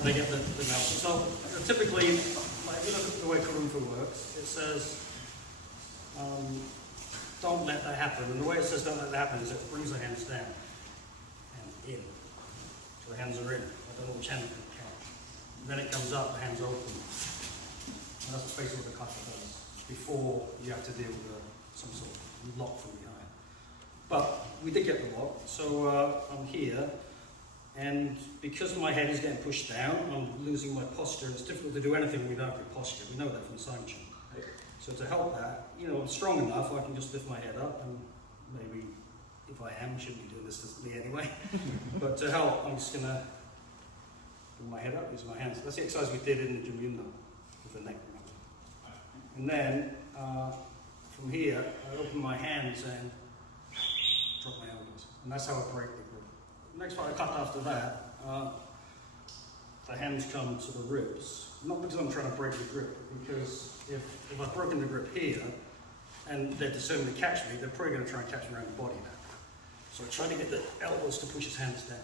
and they get the melt. So typically, like, if you look at the way thru works, it says, don't let that happen. And the way it says don't let that happen is it brings the hands down and in. So the hands are in. I don't know which hand it counts. Then it comes up, the hands open. And that's basically what the kata does before you have to deal with some sort of lock from behind. But we did get the lock, so I'm here. And because my head is getting pushed down, I'm losing my posture. It's difficult to do anything without your posture. We know that from Sanseiru. So to help that, you know, I'm strong enough, I can just lift my head up, and maybe if I am, I shouldn't be doing this to me anyway. But to help, I'm just gonna bring my head up, use my hands. That's the exercise we did in the Jumyuno with the neck. And then from here, I open my hands and drop my elbows, and that's how I break the grip. The next part I cut after that, the hands come to the ribs. Not because I'm trying to break the grip, because if I've broken the grip here and they're determined to catch me, they're probably going to try and catch me around the body now. So I try to get the elbows to push his hands down.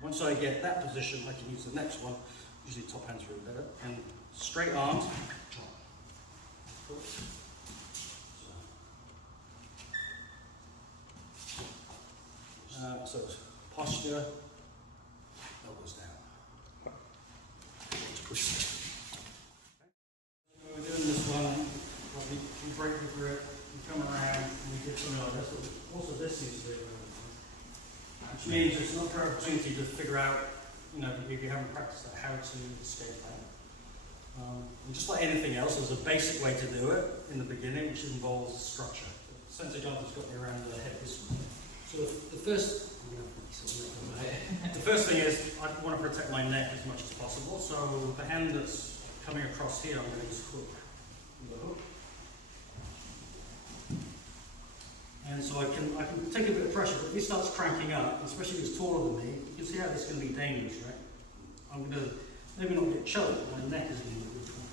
Once I get that position, I can use the next one, usually top hands really better, and straight arms, drop. So posture, elbows down. Just push it. So we're doing this one, we break the grip, we come around, and we get something like this. Also this seems to be which means it's not an opportunity to figure out, you know, if you haven't practiced that, how to escape that. And just like anything else, there's a basic way to do it in the beginning, which involves structure. Sensei Jonathan's got me around the head this way. So the first thing is I want to protect my neck as much as possible. So the hand that's coming across here, I'm going to use hook. Hook. And so I can take a bit of pressure, but if he starts cranking up, especially if he's taller than me, you can see how this is going to be dangerous, right? I'm going to maybe not get choked, but my neck is going to be really cool.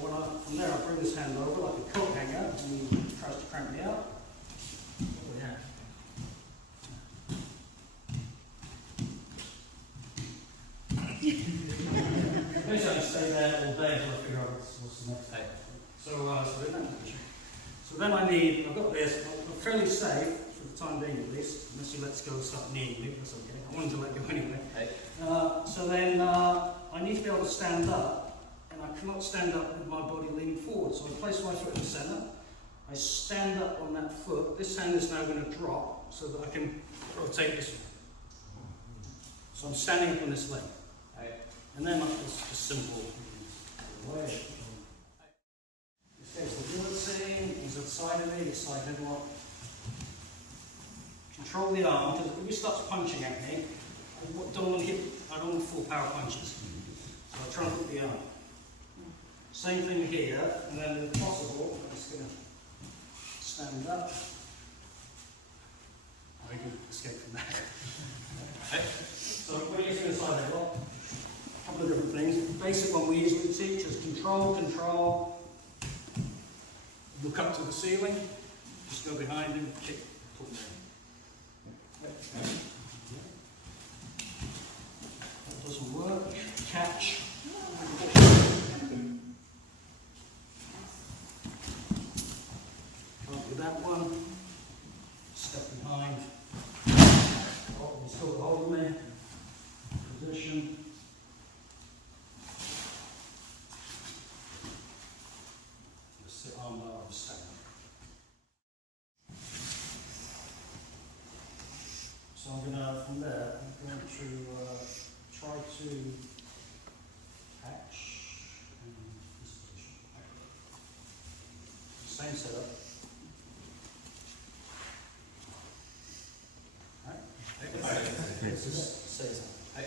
So from there I bring this hand over like a coat hanger, and he tries to crank me up. Oh yeah. Basically, I stay there all day until I figure out what's the next step. So then I've got this, I'm fairly safe for the time being at least, unless he lets go and start kneeing me, that's okay. I want him to let go anyway. So then I need to be able to stand up, and I cannot stand up with my body leaning forward. So I place my foot in the center, I stand up on that foot, this hand is now going to drop so that I can rotate this way. So I'm standing up on this leg. And then it's just simple way. This goes to the guillotine, he's at the side of me, it's side headlock. Control the arm, because if he starts punching at me, I don't want full power punches. So I try and put the arm. Same thing here, and then if possible, I'm just going to stand up. I can escape from that. So when you're doing side headlock, a couple of different things. The basic one we usually teach is control. Look up to the ceiling, just go behind him, kick, pull down. That doesn't work. Catch. Can't do that one. Step behind. Oh, he's still holding me. Position. Sit on the other side. So I'm from there, I'm going to try to catch in this position. Same setup. Right? This is Seipai.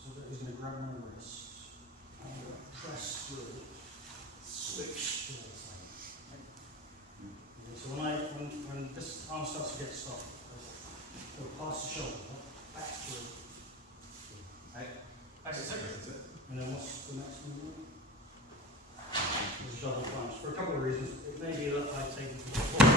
So that he's going to grab my wrist. I'm going to press through, switch to the other side. So when this arm starts to get stopped, go past the shoulder, back through. And then what's the next movement? There's a double punch. For a couple of reasons. It may be that I take it to the floor.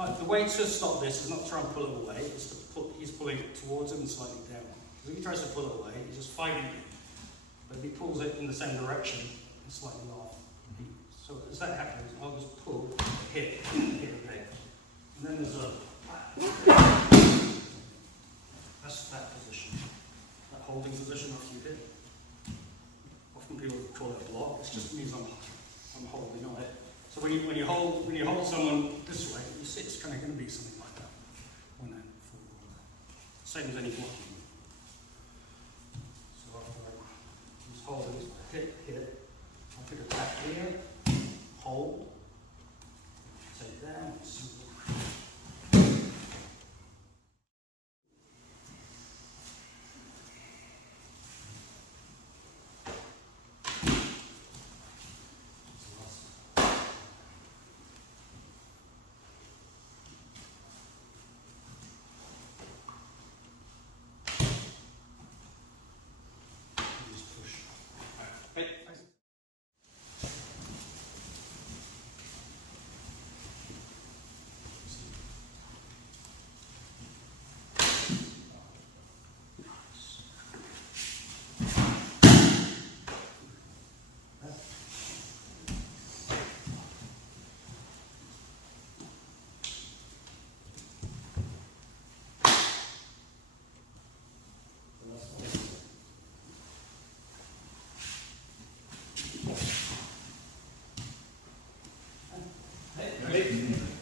Like, the way to stop this is not try and pull it away, it's to he's pulling it towards him and slightly down. Because if he tries to pull it away, he's just fighting it. But if he pulls it in the same direction, it's slightly off. So as that happens, I'll just pull, hit the peg. And then there's a... That's that position. That holding position after you hit. Often people call it a block, it just means I'm holding on it. So when you hold someone this way, you see it's kind of going to be something like that. When that same as any blocking. So after I just hold it, hit, I'll pick it back here, hold, take down, simple. Hey.